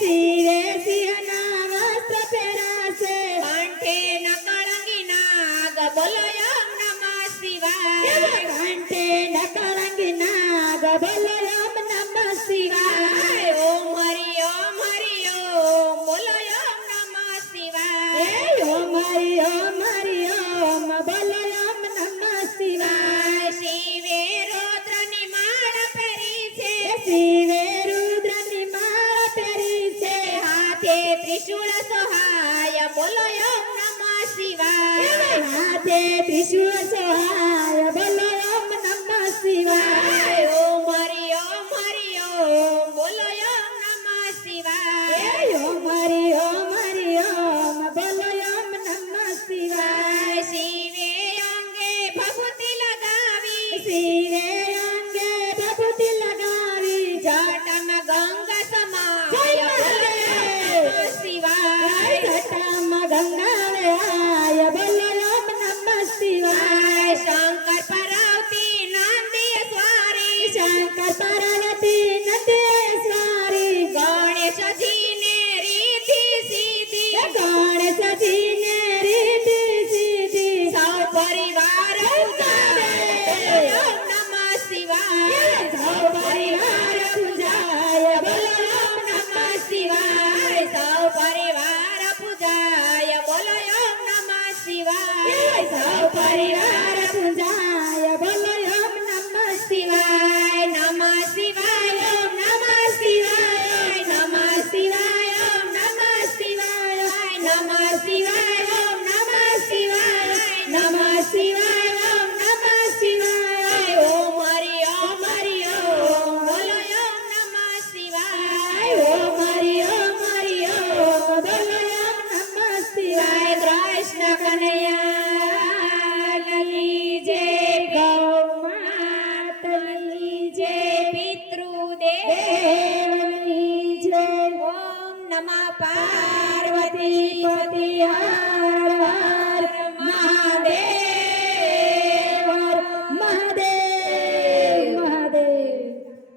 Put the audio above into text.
શિવે સિંહના વસ્ત્ર પહેરાશે કંઠે નકળંગી નાગ બોલો ઓમ નમઃ શિવાય કંઠે નકળંગી નાગ બોલો ઓમ નમઃ શિવાય ઓમ હરિ ઓમ બોલો ઓમ નમઃ શિવાય ઓમ હરિ ઓમ બોલો ઓમ નમઃ શિવાય શિવે રુદ્રની માળ પહેરી છે શિવે રુદ્રની માળા પહેરી છે હાથે ત્રિશૂળ સહાય બોલો ઓમ નમઃ શિવાય હાથે ત્રિશૂળ સહાય બોલો ઓમ નમઃ શિવાય ઓમ હરિ ઓમ બોલો ઓમ નમઃ શિવાય ઓમ હરિ ઓમ બોલો ઓમ નમઃ શિવાય શિવે અંગે ભભૂતિ લગાવી શિવે અંગે ભભૂતિ લગાવી જટામાં ગંગા સમાય બોલો ઓમ નમઃ શિવાય જટામાં ગંગાવે આય બોલો ઓમ નમઃ શિવાય શંકર પરાવતી નંદીશ્વરી શંકર પાર્વતી નંદેશ્વરી ગણેશજીને રીતિ સીધી ગણેશજીને રીતિ સીધી સૌ પરિવાર પૂજાવે ઓમ નમઃ શિવાય સૌ પરિવાર પૂજાય બોલો ઓમ નમઃ શિવાય સૌ પરિવાર પૂજાય બોલો ઓમ નમઃ શિવાય સૌ પરિવાર પૂજાય બોલો ઓમ નમઃ શિવાય નમઃ શિવાય ઓમ નમઃ શિવાય નમઃ શિવાય ઓમ નમઃ શિવાય નમઃ શિવાય ઓમ નમઃ શિવાય નમઃ શિવાય ઓમ નમઃ શિવાય ઓમ હરિ ઓમ બોલો ઓમ નમઃ શિવાય ઓમ હરિ ઓમ બોલો ઓમ નમઃ શિવાય કૃષ્ણ કનૈયા કી જય ગૌ માતની જય પિતૃદેવ દેવની જય ઓમ નમઃ પાર્વતી